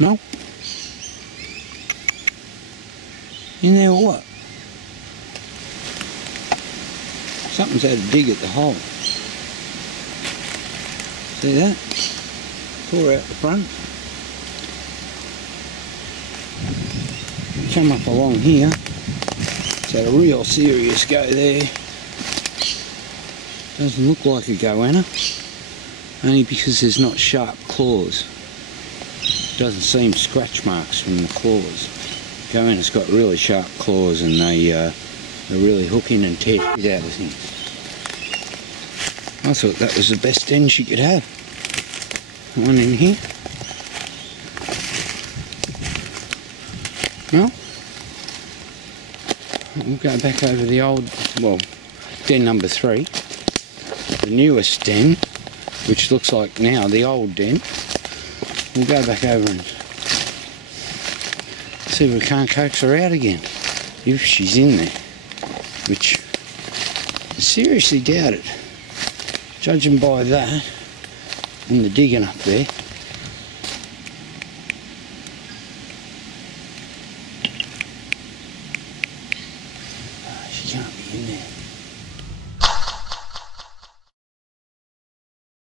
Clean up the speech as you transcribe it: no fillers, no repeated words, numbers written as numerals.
No? In there or what? Something's had a dig at the hole. See that? Pour out the front. Come up along here. It's had a real serious go there. Doesn't look like a goanna. Only because there's not sharp claws. Doesn't seem scratch marks from the claws. Goanna's got really sharp claws and they really hook in and tear it out of things. I thought that was the best den she could have. One in here. No? We'll go back over the old, well, den number 3. The newest den, which looks like now the old den. We'll go back over and see if we can't coax her out again. If she's in there. Which I seriously doubt it. Judging by that and the digging up there. She can't be in there.